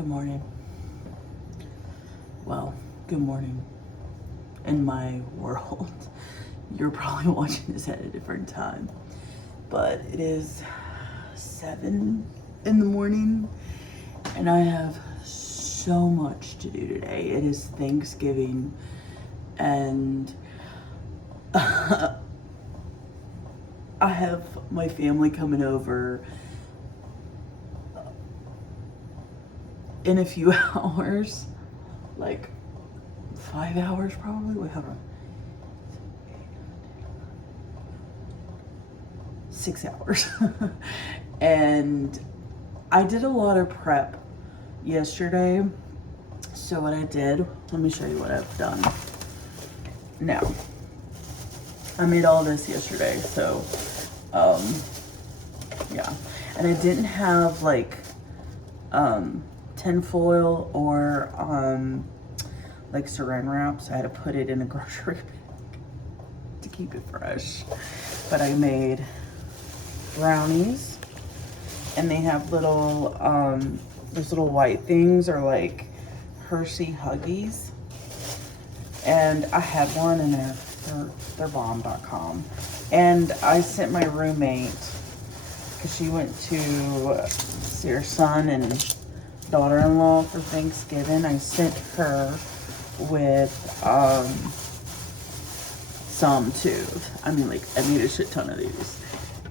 Good morning. Well, good morning in my world. You're probably watching this at a different time, but it is 7 in the morning and I have so much to do today. It is Thanksgiving and I have my family coming over in a few hours, like 5 hours probably. We have 6 hours. And I did a lot of prep yesterday. So what I did, let me show you what I've done. Now, I made all this yesterday, so yeah. And I didn't have like tin foil or like saran wrap, so I had to put it in a grocery bag to keep it fresh. But I made brownies, and they have little those little white things are like Hershey Huggies, and I had one, and they're bomb.com. And I sent my roommate, because she went to see her son and daughter-in-law for Thanksgiving. I sent her with some too. I mean, like, I made a shit ton of these.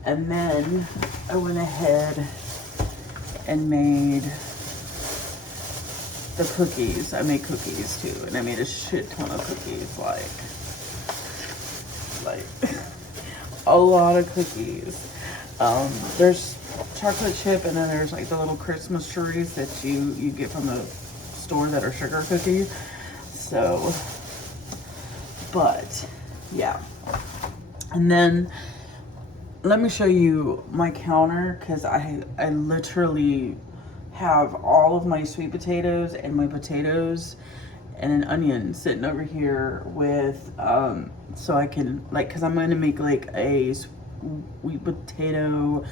And then I went ahead and made the cookies. I made cookies too, and I made a shit ton of cookies, like a lot of cookies. There's chocolate chip, and then there's like the little Christmas trees that you get from the store that are sugar cookies. So, but yeah. And then let me show you my counter, because I literally have all of my sweet potatoes and my potatoes and an onion sitting over here with so I can, like, because I'm going to make like a sweet potato,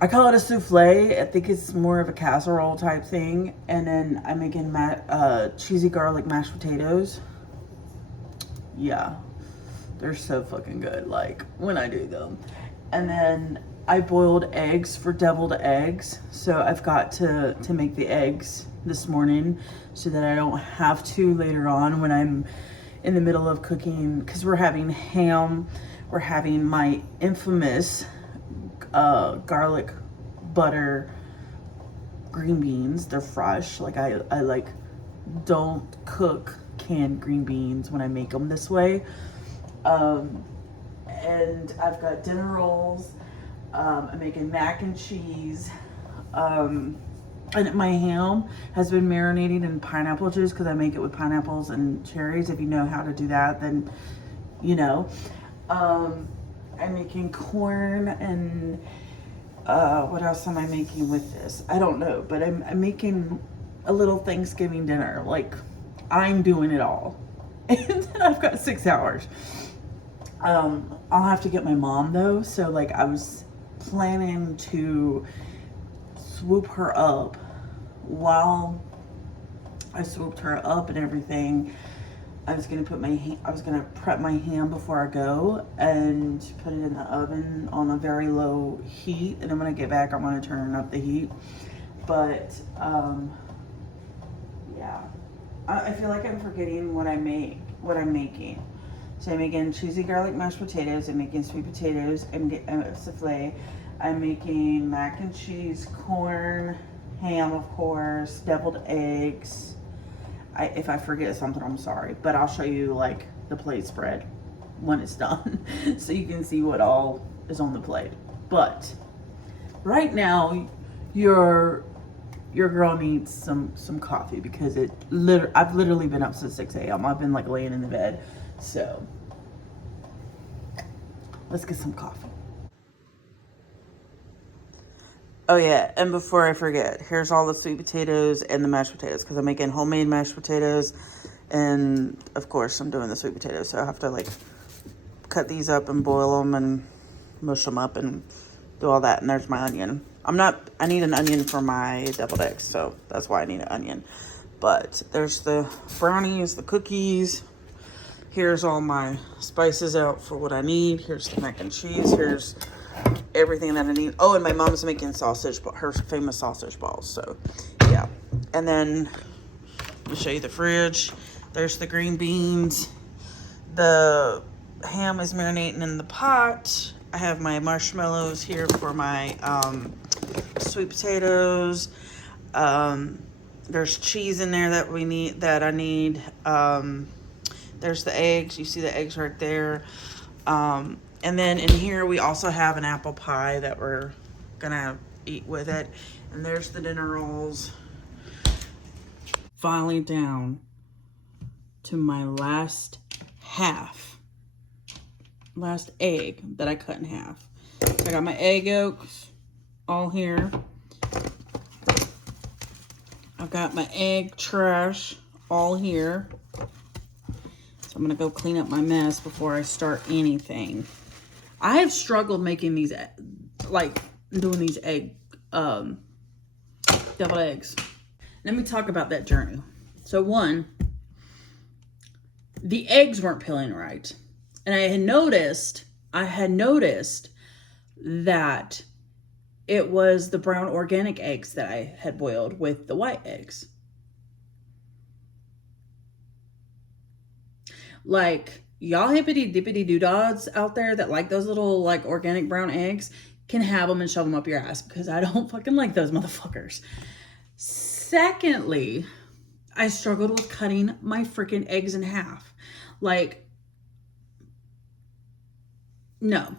I call it a souffle. I think it's more of a casserole type thing. And then I'm making cheesy garlic mashed potatoes. Yeah, they're so fucking good, like, when I do them. And then I boiled eggs for deviled eggs. So I've got to make the eggs this morning so that I don't have to later on when I'm in the middle of cooking, because we're having ham. We're having my infamous garlic butter green beans. They're fresh. Like, I like don't cook canned green beans when I make them this way. And I've got dinner rolls. I'm making mac and cheese. And my ham has been marinating in pineapple juice, because I make it with pineapples and cherries. If you know how to do that, then you know. I'm making corn, and what else am I making with this? I don't know, but I'm making a little Thanksgiving dinner. Like, I'm doing it all. And then I've got 6 hours. I'll have to get my mom though, so like I was planning to swoop her up. While I swooped her up and everything, I was gonna prep my ham before I go and put it in the oven on a very low heat. And I'm gonna get back, I'm gonna turn up the heat. But yeah, I feel like I'm forgetting what I'm making. So I'm making cheesy garlic mashed potatoes. I'm making sweet potatoes. I'm getting souffle. I'm making mac and cheese, corn, ham, of course, deviled eggs. If I forget something, I'm sorry, but I'll show you like the plate spread when it's done, so you can see what all is on the plate. But right now, your girl needs some coffee, because I've literally been up since 6 a.m. I've been like laying in the bed. So let's get some coffee. Oh yeah, and before I forget, here's all the sweet potatoes and the mashed potatoes, because I'm making homemade mashed potatoes, and of course I'm doing the sweet potatoes, so I have to like cut these up and boil them and mush them up and do all that. And there's my onion. I need an onion for my deviled eggs, so that's why I need an onion. But there's the brownies, the cookies. Here's all my spices out for what I need. Here's the mac and cheese. Here's everything that I need. Oh, and my mom's making her famous sausage balls. So, yeah. And then, let me show you the fridge. There's the green beans. The ham is marinating in the pot. I have my marshmallows here for my sweet potatoes. There's cheese in there that I need. There's the eggs. You see the eggs right there. And then in here we also have an apple pie that we're gonna eat with it. And there's the dinner rolls. Finally down to my last egg that I cut in half. I got my egg yolks all here. I've got my egg trash all here. So I'm gonna go clean up my mess before I start anything. I have struggled making these, like doing these deviled eggs. Let me talk about that journey. So one, the eggs weren't peeling right. And I had noticed that it was the brown organic eggs that I had boiled with the white eggs. Like, y'all hippity dippity doodads out there that like those little like organic brown eggs can have them and shove them up your ass, because I don't fucking like those motherfuckers. Secondly, I struggled with cutting my freaking eggs in half. Like, no,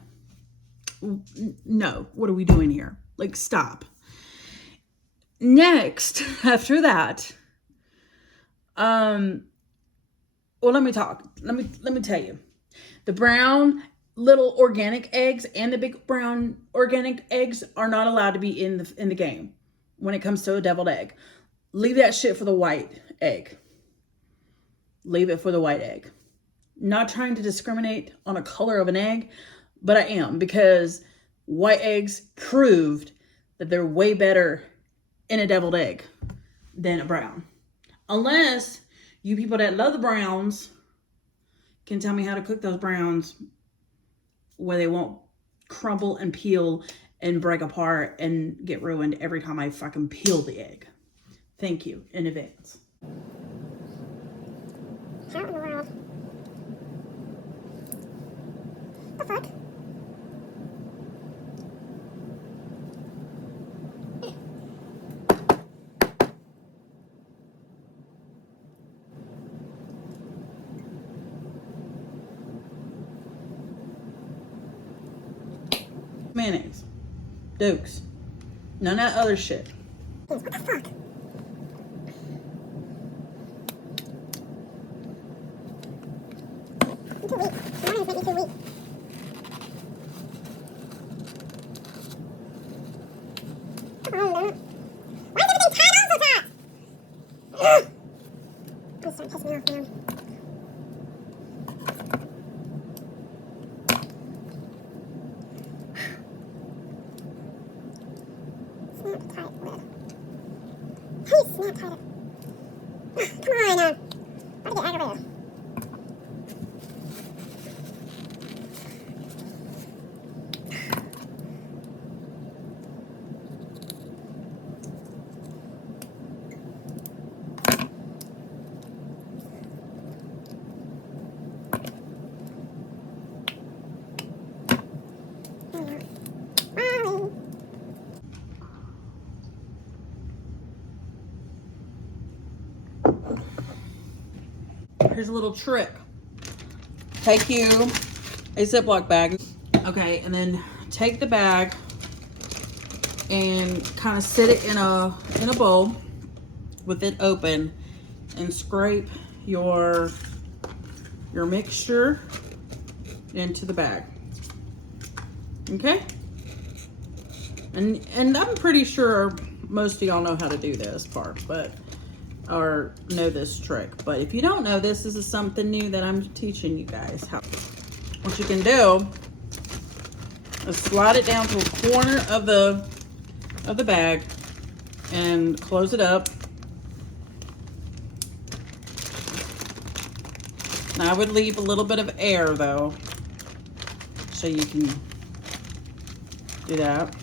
what are we doing here? Like, stop. Next, after that, well, let me tell you, the brown little organic eggs and the big brown organic eggs are not allowed to be in the game when it comes to a deviled egg. Leave that shit for the white egg. Leave it for the white egg. Not trying to discriminate on a color of an egg, but I am, because white eggs proved that they're way better in a deviled egg than a brown. Unless you people that love the browns can tell me how to cook those browns where they won't crumble and peel and break apart and get ruined every time I fucking peel the egg. Thank you in advance. How in the world? The fuck? Mayonnaise. Dukes. None of that other shit. What the fuck? I'm too weak. Mayonnaise make me too weak. Come on, Luna. Why is everything tied on so tight? Ugh. I'm starting to piss me off now. Snap tight lid. Please snap tighter. Come on now. I'm about to get aggravated. Here's a little trick. Take you a Ziploc bag. Okay, and then take the bag and kind of sit it in a bowl with it open and scrape your mixture into the bag. Okay? And I'm pretty sure most of y'all know how to do this part, or know this trick. But if you don't know, this is something new that I'm teaching you guys how. What you can do is slide it down to a corner of the of the bag and close it up. Now I would leave a little bit of air though, so you can do that.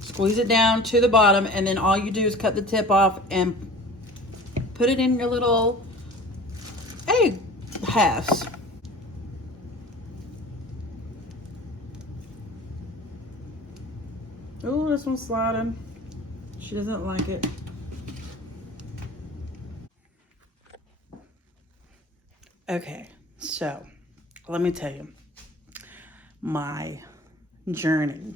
Squeeze it down to the bottom, and then all you do is cut the tip off and put it in your little egg halves. Oh, this one's sliding. She doesn't like it. Okay, so let me tell you my journey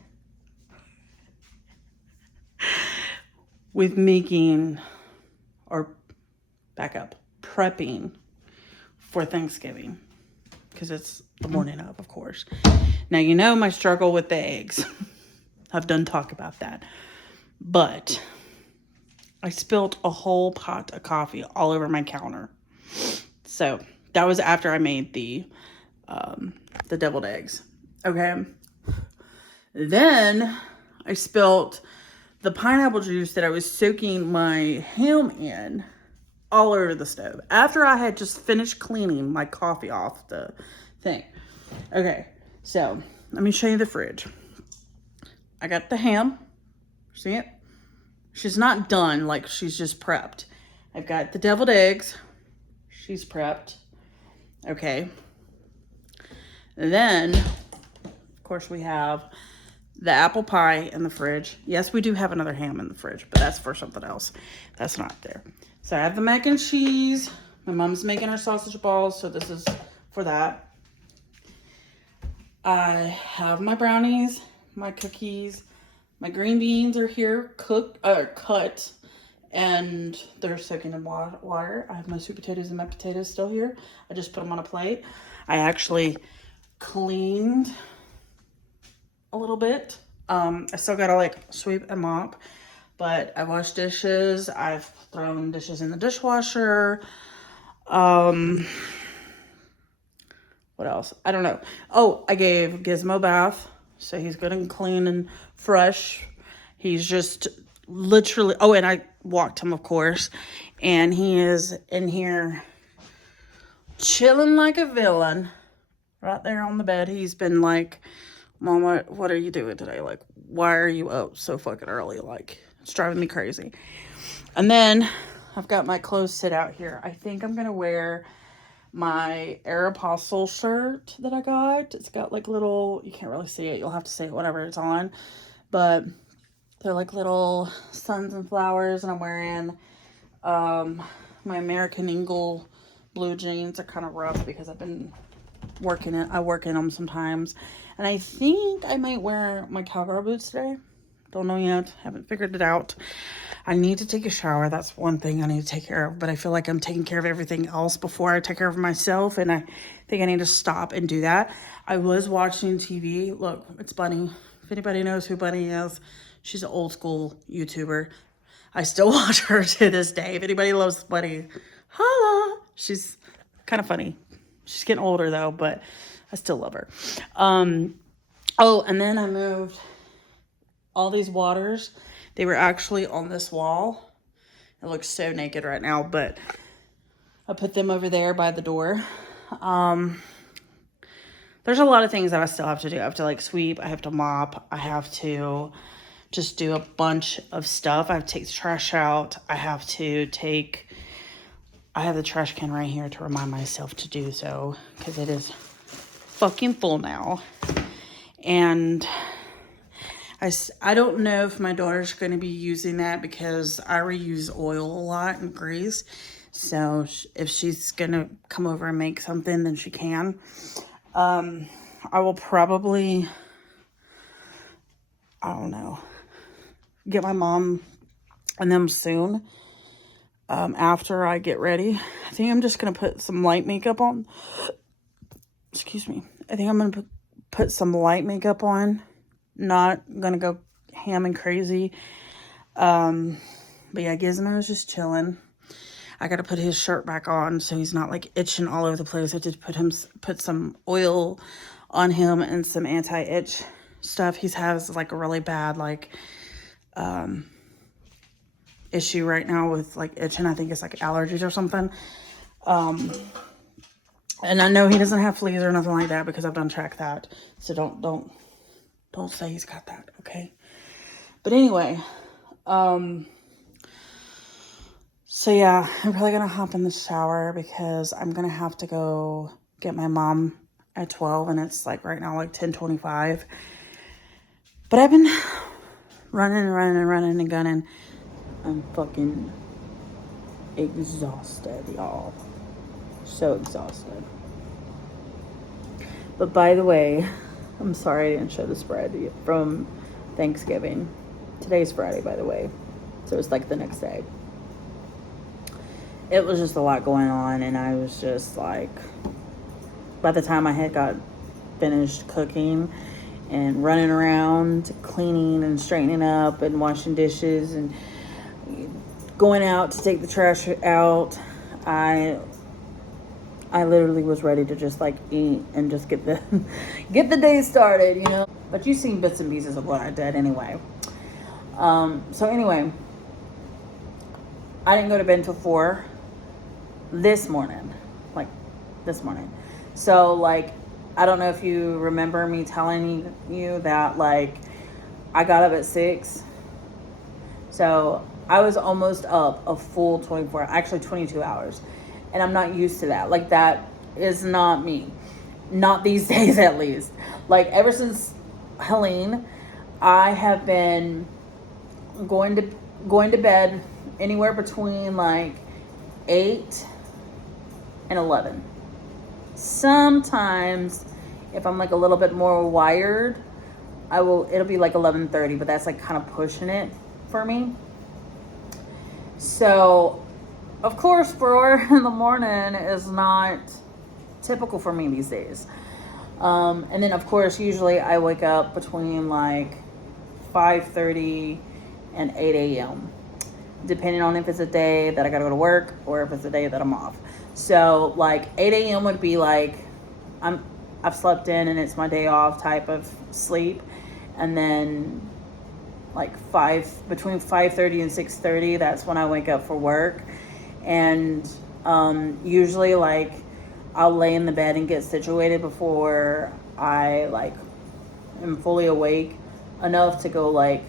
with making, or back up, prepping for Thanksgiving, because it's the morning of course. Now, you know my struggle with the eggs. I've done talk about that, but I spilled a whole pot of coffee all over my counter. So that was after I made the deviled eggs. Okay. Then I spilled the pineapple juice that I was soaking my ham in all over the stove after I had just finished cleaning my coffee off the thing. Okay, so let me show you the fridge. I got the ham. See it? She's not done, like she's just prepped. I've got the deviled eggs. She's prepped. Okay. And then, of course, we have the apple pie in the fridge. Yes, we do have another ham in the fridge, but that's for something else. That's not there. So I have the mac and cheese. My mom's making her sausage balls, so this is for that. I have my brownies, my cookies, my green beans are here, cut, and they're soaking in water. I have my sweet potatoes and my potatoes still here. I just put them on a plate. I actually cleaned a little bit. I still gotta like sweep and mop, but I washed dishes. I've thrown dishes in the dishwasher. What else? I don't know. Oh, I gave Gizmo a bath, so he's good and clean and fresh. He's just literally, oh, and I walked him, of course, and he is in here chilling like a villain right there on the bed. He's been like, Mama, what are you doing today? Like, why are you up so fucking early? Like, it's driving me crazy. And then I've got my clothes sit out here. I think I'm gonna wear my Aeropostale shirt that I got. It's got like little, you can't really see it, you'll have to see it whenever it's on, but they're like little suns and flowers. And I'm wearing my American Eagle blue jeans. Are kind of rough because I've been working it. I work in them sometimes. And I think I might wear my cowgirl boots today. Don't know yet. Haven't figured it out. I need to take a shower. That's one thing I need to take care of. But I feel like I'm taking care of everything else before I take care of myself. And I think I need to stop and do that. I was watching TV. Look, it's Bunny. If anybody knows who Bunny is, she's an old school YouTuber. I still watch her to this day. If anybody loves Bunny, holla. She's kind of funny. She's getting older though, but I still love her. Oh, and then I moved all these waters. They were actually on this wall. It looks so naked right now, but I put them over there by the door. There's a lot of things that I still have to do. I have to like sweep. I have to mop. I have to just do a bunch of stuff. I have to take the trash out. I have the trash can right here to remind myself to do so, because it is fucking full now. And I don't know if my daughter's going to be using that, because I reuse oil a lot and grease. So if she's going to come over and make something, then she can. I will probably, I don't know, get my mom and them soon. After I get ready, I think I'm just going to put some light makeup on. Excuse me. I think I'm going to put some light makeup on. Not going to go ham and crazy. But yeah, Gizmo's just chilling. I got to put his shirt back on so he's not like itching all over the place. I did put some oil on him and some anti-itch stuff. He has like a really bad like issue right now with like itching. I think it's like allergies or something. And I know he doesn't have fleas or nothing like that because I've done check that. So don't say he's got that, okay? But anyway, so yeah, I'm probably gonna hop in the shower because I'm gonna have to go get my mom at 12 and it's like right now like 10:25. But I've been running and gunning. I'm fucking exhausted, y'all. So exhausted. But by the way, I'm sorry I didn't show the spread from Thanksgiving. Today's Friday, by the way. So it's like the next day. It was just a lot going on, and I was just like, by the time I had got finished cooking and running around, cleaning and straightening up and washing dishes and going out to take the trash out, I literally was ready to just like eat and just get the get the day started, you know. But you've seen bits and pieces of what I did anyway. So anyway, I didn't go to bed until 4 this morning, like this morning. So like, I don't know if you remember me telling you that like I got up at 6. So I was almost up a full 24, actually 22 hours. And I'm not used to that. Like that is not me. Not these days at least. Like ever since Helene, I have been going to bed anywhere between like 8 and 11. Sometimes if I'm like a little bit more wired, it'll be like 11:30, but that's like kind of pushing it for me. So of course 4 in the morning is not typical for me these days. And then of course usually I wake up between like 5:30 and 8 a.m. depending on if it's a day that I gotta go to work or if it's a day that I'm off. So like 8 a.m. would be like I've slept in and it's my day off type of sleep. And then like between 5:30 and 6:30, that's when I wake up for work. And usually like I'll lay in the bed and get situated before I like am fully awake enough to go like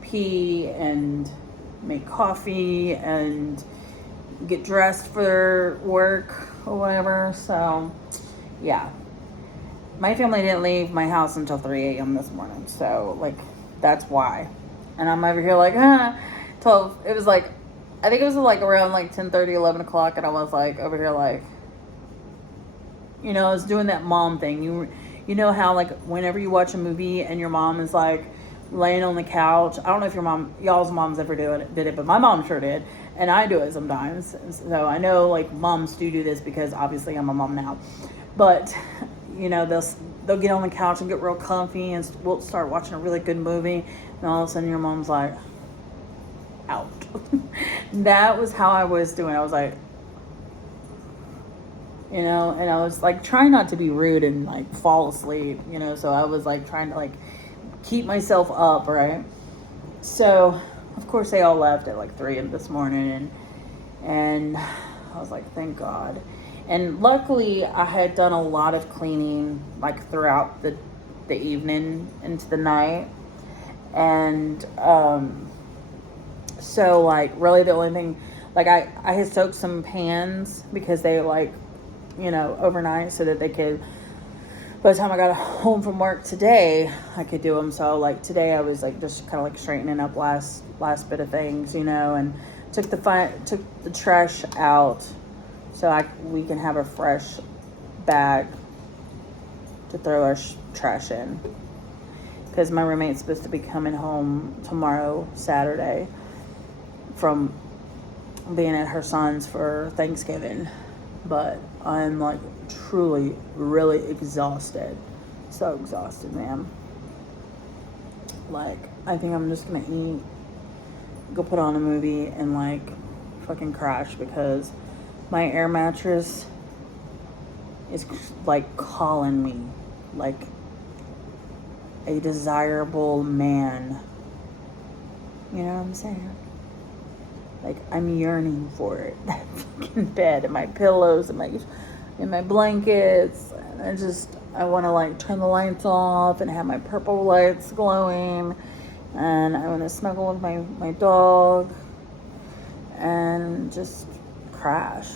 pee and make coffee and get dressed for work or whatever. So yeah, my family didn't leave my house until 3 a.m. this morning, so like that's why. And I'm over here like 12. It was like, I think it was like around like 10:30, 11 o'clock, and I was like over here like, you know, I was doing that mom thing. You know how like whenever you watch a movie and your mom is like laying on the couch. I don't know if y'all's moms ever did it, but my mom sure did, and I do it sometimes. So I know like moms do this because obviously I'm a mom now. But you know, they'll get on the couch and get real comfy, and we'll start watching a really good movie, and all of a sudden your mom's like out. That was how I was doing. I was like, you know, and I was like trying not to be rude and like fall asleep, you know, so I was like trying to like keep myself up, right? So of course they all left at like 3 this morning, and I was like, thank God. And luckily I had done a lot of cleaning like throughout the evening into the night. And so like really the only thing, like I had soaked some pans because they like, you know, overnight so that they could, by the time I got home from work today, I could do them. So like today I was like just kind of like straightening up last bit of things, you know, and took the trash out so we can have a fresh bag to throw our trash in, because my roommate's supposed to be coming home tomorrow, Saturday, from being at her son's for Thanksgiving. But I'm like truly really exhausted. So exhausted, man. Like I think I'm just gonna eat, go put on a movie, and like fucking crash, because my air mattress is like calling me. Like a desirable man. You know what I'm saying? Like, I'm yearning for it. That fucking bed and my pillows and my blankets. And I want to like turn the lights off and have my purple lights glowing. And I want to snuggle with my dog and just crash.